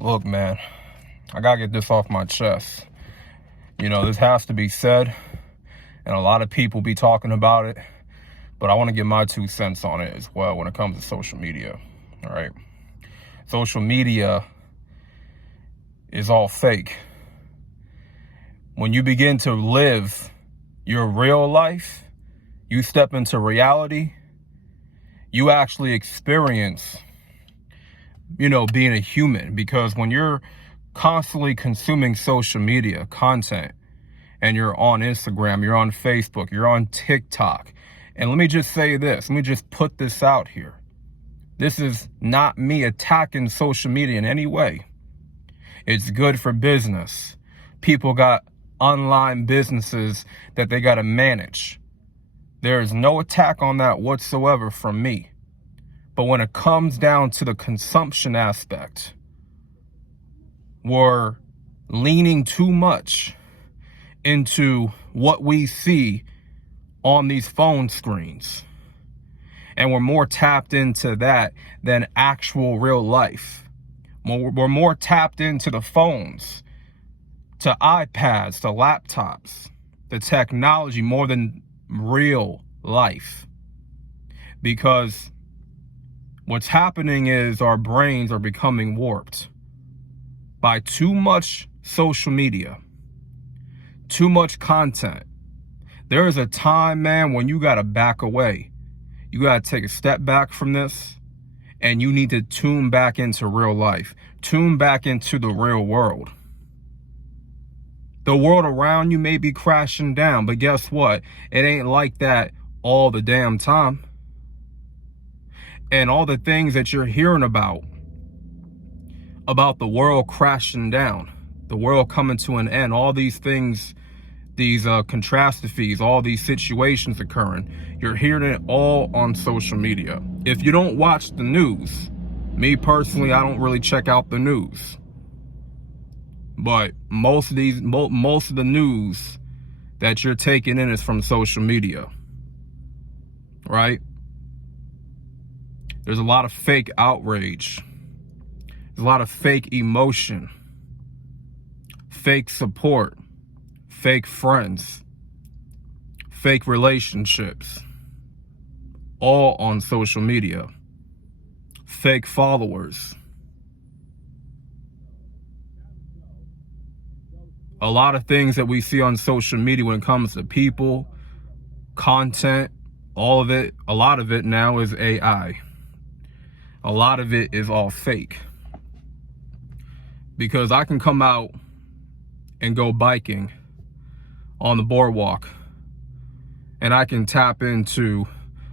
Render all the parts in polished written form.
Look, man, I gotta get this off my chest. This has to be said, and a lot of people be talking about it, but I want to get my 2 cents on it as well when it comes to social media. All right. Social media is all fake. When you begin to live your real life, you step into reality, you actually experience, being a human. Because when you're constantly consuming social media content and you're on Instagram, you're on Facebook, you're on TikTok, and let me just say this, let me just put this out here. This is not me attacking social media in any way. It's good for business. People got online businesses that they got to manage. There is no attack on that whatsoever from me. But when it comes down to the consumption aspect, we're leaning too much into what we see on these phone screens. And we're more tapped into that than actual real life. We're more tapped into the phones, to iPads, to laptops, the technology more than real life. Because what's happening is our brains are becoming warped by too much social media, too much content. There is a time, man, when you got to back away. You got to take a step back from this, and you need to tune back into real life, tune back into the real world. The world around you may be crashing down, but guess what? It ain't like that all the damn time. And all the things that you're hearing about the world crashing down, the world coming to an end, all these things, these catastrophes, all these situations occurring, you're hearing it all on social media. If you don't watch the news, me personally, I don't really check out the news. But most of the news that you're taking in is from social media, right? There's a lot of fake outrage. There's a lot of fake emotion, fake support, fake friends, fake relationships, all on social media, fake followers. A lot of things that we see on social media when it comes to people, content, all of it, a lot of it now is AI. A lot of it is all fake. Because I can come out and go biking on the boardwalk, and I can tap into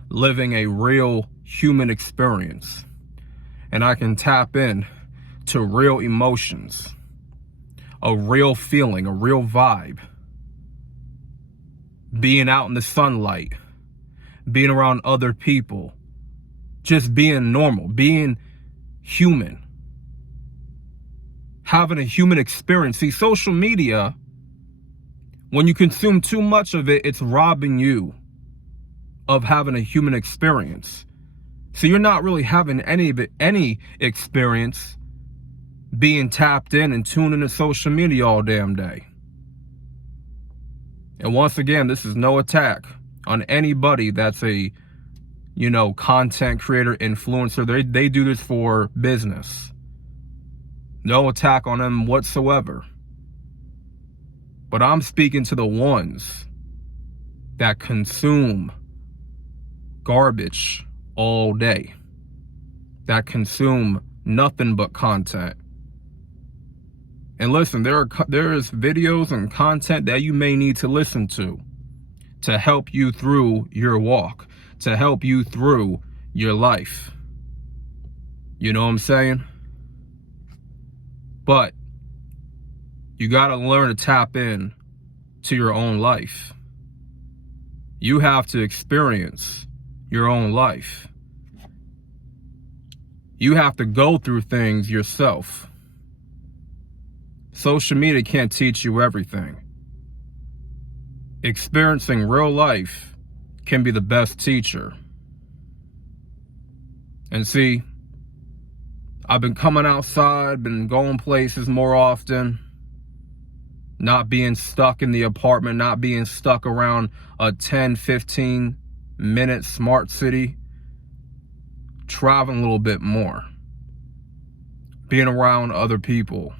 living a real human experience, and I can tap in to real emotions, a real feeling, a real vibe, being out in the sunlight, being around other people, just being normal, being human, having a human experience. See, social media, when you consume too much of it, it's robbing you of having a human experience. So you're not really having any experience being tapped in and tuned into social media all damn day. And once again, this is no attack on anybody that's a, content creator, influencer. They do this for business. No attack on them whatsoever. But I'm speaking to the ones that consume garbage all day, that consume nothing but content. And listen, there is videos and content that you may need to listen to help you through your walk, to help you through your life. You know what I'm saying? But you got to learn to tap in to your own life. You have to experience your own life. You have to go through things yourself. Social media can't teach you everything. Experiencing real life can be the best teacher. And see, I've been coming outside, been going places more often, not being stuck in the apartment, not being stuck around a 10, 15-minute smart city, traveling a little bit more, being around other people.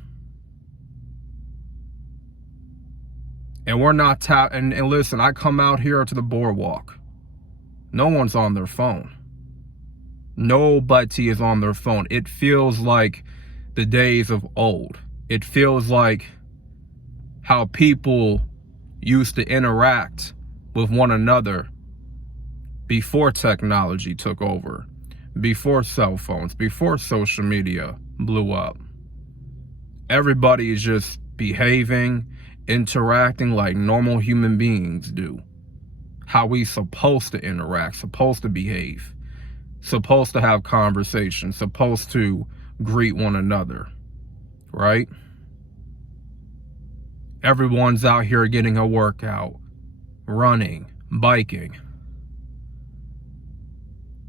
And we're not and listen, I come out here to the boardwalk. No one's on their phone. Nobody is on their phone. It feels like the days of old. It feels like how people used to interact with one another before technology took over, before cell phones, before social media blew up. Everybody is just behaving, interacting like normal human beings do. How we supposed to interact, supposed to behave, supposed to have conversations, supposed to greet one another, right? Everyone's out here getting a workout, running, biking,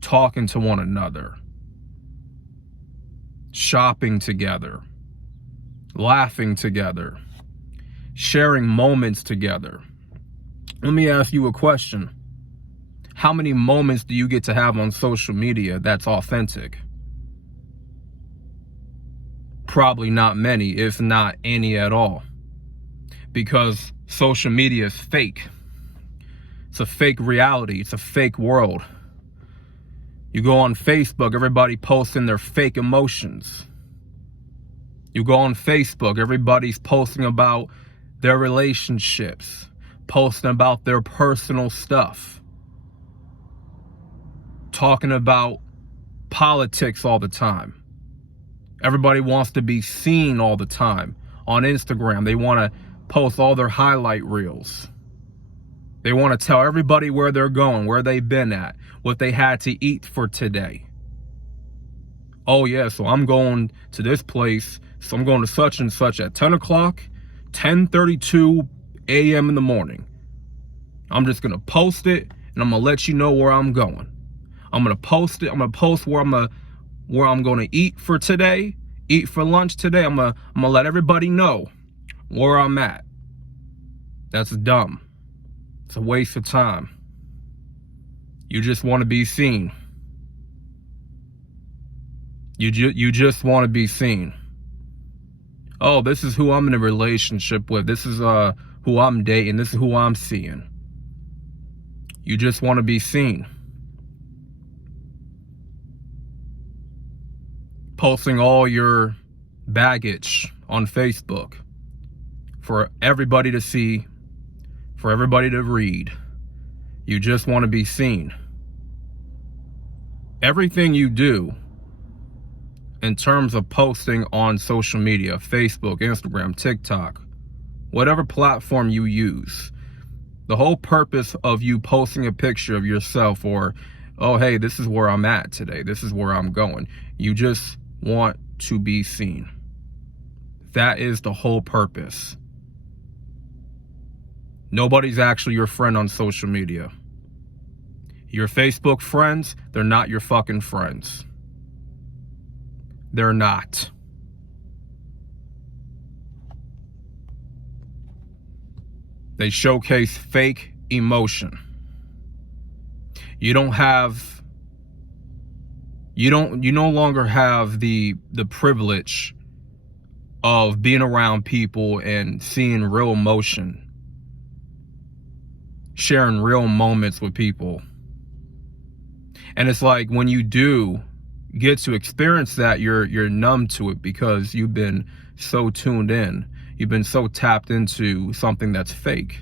talking to one another, shopping together, laughing together, sharing moments together. Let me ask you a question. How many moments do you get to have on social media that's authentic? Probably not many, if not any at all. Because social media is fake. It's a fake reality. It's a fake world. You go on Facebook, everybody posting their fake emotions. You go on Facebook, everybody's posting about their relationships, posting about their personal stuff, talking about politics all the time. Everybody wants to be seen all the time. On Instagram, they want to post all their highlight reels. They want to tell everybody where they're going, where they've been at, what they had to eat for today. Oh yeah, so I'm going to this place, so I'm going to such and such at 10 o'clock, 10:32 a.m. in the morning. I'm just going to post it, and I'm going to let you know where I'm going. I'm going to post it. I'm going to post where I'm going to eat for today, eat for lunch today. I'm going to let everybody know where I'm at. That's dumb. It's a waste of time. You just want to be seen. You just want to be seen. Oh, this is who I'm in a relationship with. This is who I'm dating. This is who I'm seeing. You just want to be seen. Posting all your baggage on Facebook for everybody to see, for everybody to read. You just want to be seen. Everything you do in terms of posting on social media, Facebook, Instagram, TikTok, whatever platform you use, the whole purpose of you posting a picture of yourself or, oh, hey, this is where I'm at today, this is where I'm going, you just want to be seen. That is the whole purpose. Nobody's actually your friend on social media. Your Facebook friends, they're not your fucking friends. They're not. They showcase fake emotion. You no longer have the privilege of being around people and seeing real emotion, sharing real moments with people. And it's like when you do get to experience that, you're numb to it because you've been so tuned in. You've been so tapped into something that's fake.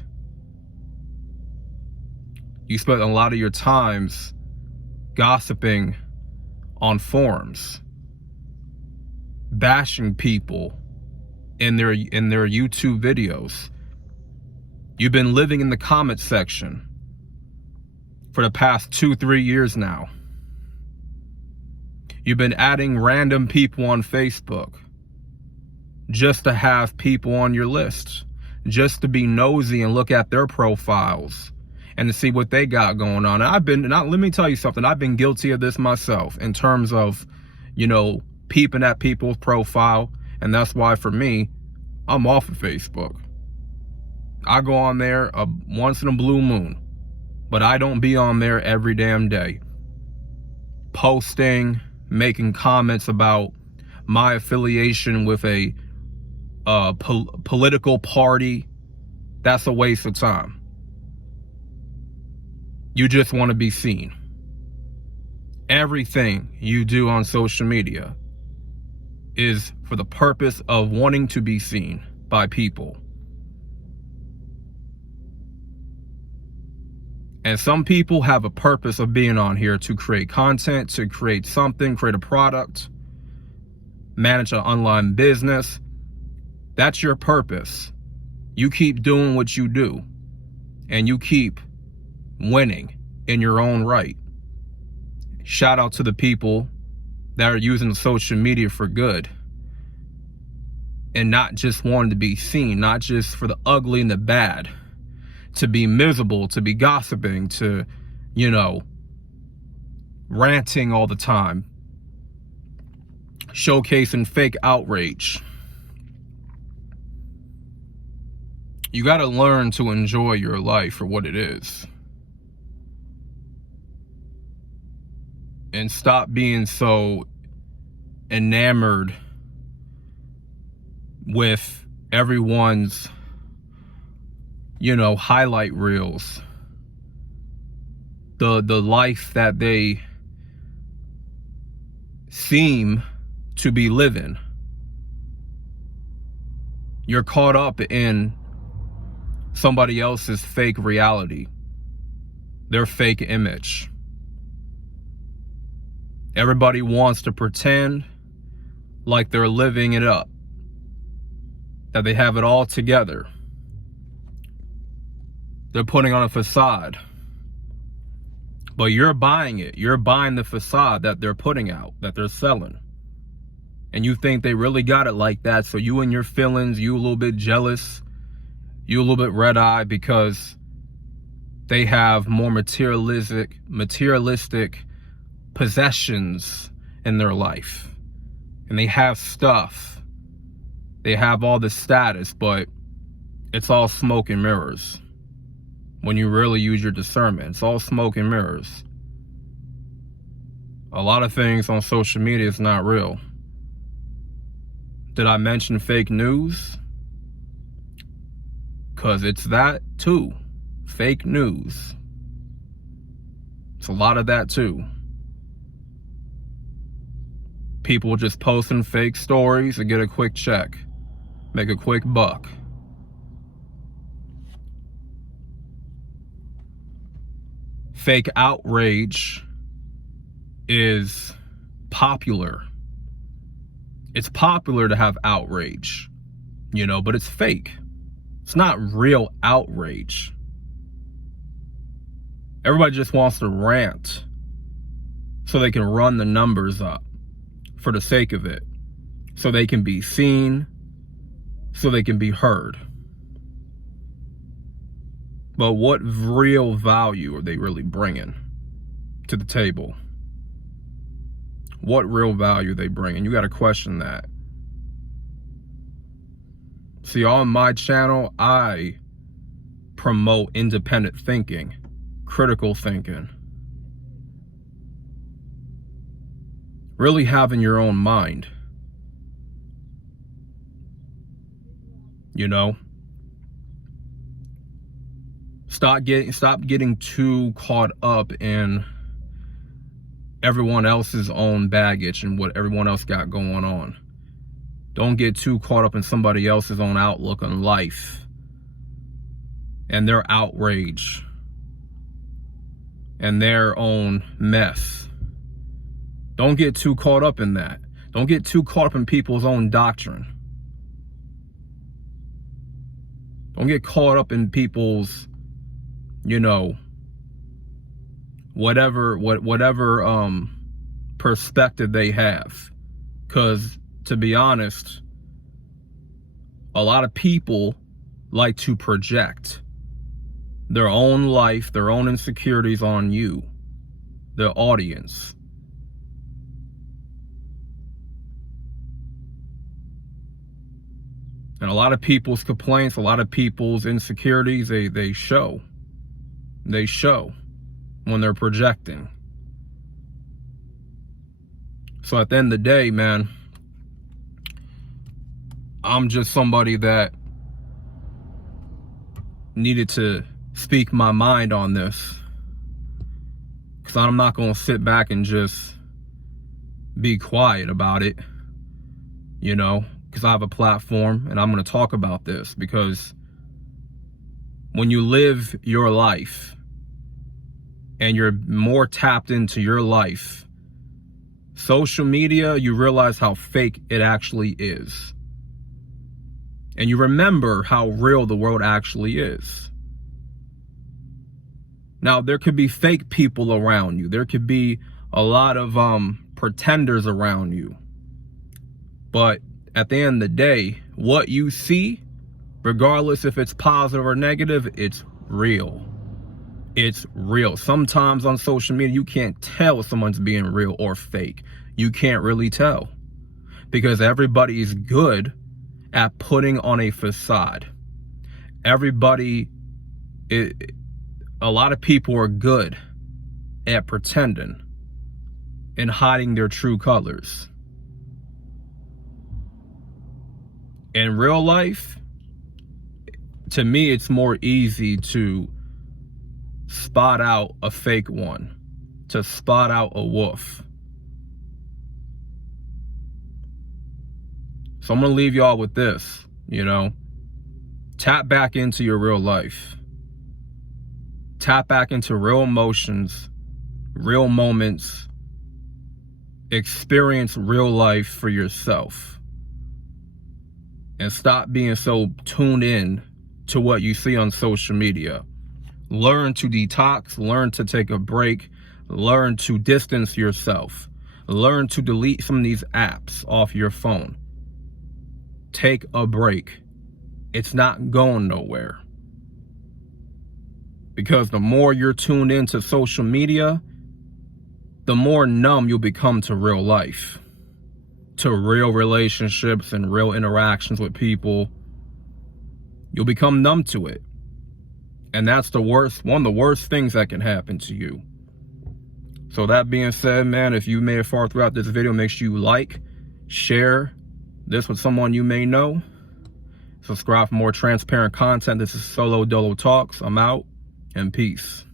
You spend a lot of your times gossiping on forums, bashing people in their YouTube videos. You've been living in the comment section for the past 2-3 years now. You've been adding random people on Facebook just to have people on your list, just to be nosy and look at their profiles and to see what they got going on. And let me tell you something, I've been guilty of this myself in terms of, peeping at people's profile. And that's why for me, I'm off of Facebook. I go on there once in a blue moon, but I don't be on there every damn day, posting, making comments about my affiliation with a political party. That's a waste of time. You just want to be seen. Everything you do on social media is for the purpose of wanting to be seen by people. And some people have a purpose of being on here to create content, to create something, create a product, manage an online business. That's your purpose. You keep doing what you do, and you keep winning in your own right. Shout out to the people that are using social media for good and not just wanting to be seen, not just for the ugly and the bad, to be miserable, to be gossiping, to, ranting all the time, showcasing fake outrage. You got to learn to enjoy your life for what it is. And stop being so enamored with everyone's, highlight reels. The life that they seem to be living. You're caught up in somebody else's fake reality, their fake image. Everybody wants to pretend like they're living it up, that they have it all together. They're putting on a facade. But you're buying it. You're buying the facade that they're putting out, that they're selling. And you think they really got it like that. So you and your feelings, you a little bit jealous, you a little bit red-eyed because they have more materialistic possessions in their life. And they have stuff. They have all the status, but it's all smoke and mirrors. When you really use your discernment, it's all smoke and mirrors. A lot of things on social media is not real. Did I mention fake news? Because it's that too. Fake news. It's a lot of that too. People just posting fake stories to get a quick check, make a quick buck. Fake outrage is popular. It's popular to have outrage, but it's fake. It's not real outrage. Everybody just wants to rant so they can run the numbers up for the sake of it, so they can be seen, so they can be heard. But what real value are they really bringing to the table? What real value are they bringing? You got to question that. See, on my channel, I promote independent thinking, critical thinking. Really having your own mind. Stop getting too caught up in everyone else's own baggage and what everyone else got going on. Don't get too caught up in somebody else's own outlook on life and their outrage and their own mess. Don't get too caught up in that. Don't get too caught up in people's own doctrine. Don't get caught up in people's, whatever perspective they have. Because, to be honest, a lot of people like to project their own life, their own insecurities on you, their audience. And a lot of people's complaints, a lot of people's insecurities, they show. They show when they're projecting. So at the end of the day, man, I'm just somebody that needed to speak my mind on this. Because I'm not going to sit back and just be quiet about it, you know, because I have a platform and I'm going to talk about this. Because when you live your life and you're more tapped into your life, social media, you realize how fake it actually is. And you remember how real the world actually is. Now, there could be fake people around you. There could be a lot of pretenders around you. But at the end of the day, what you see, regardless if it's positive or negative, it's real. It's real. Sometimes on social media, you can't tell if someone's being real or fake. You can't really tell. Because everybody is good at putting on a facade. Everybody, a lot of people are good at pretending and hiding their true colors. In real life, to me, it's more easy to spot out a fake one, to spot out a wolf. So I'm going to leave y'all with this, you know, tap back into your real life. Tap back into real emotions, real moments. Experience real life for yourself. And stop being so tuned in to what you see on social media. Learn to detox, learn to take a break, learn to distance yourself. Learn to delete some of these apps off your phone. Take a break. It's not going nowhere. Because the more you're tuned into social media, the more numb you'll become to real life, to real relationships and real interactions with people. You'll become numb to it. And that's the worst, one of the worst things that can happen to you. So that being said, man, if you made it far throughout this video, make sure you like, share this with someone you may know. Subscribe for more transparent content. This is Solo Dolo Talks. I'm out, and peace.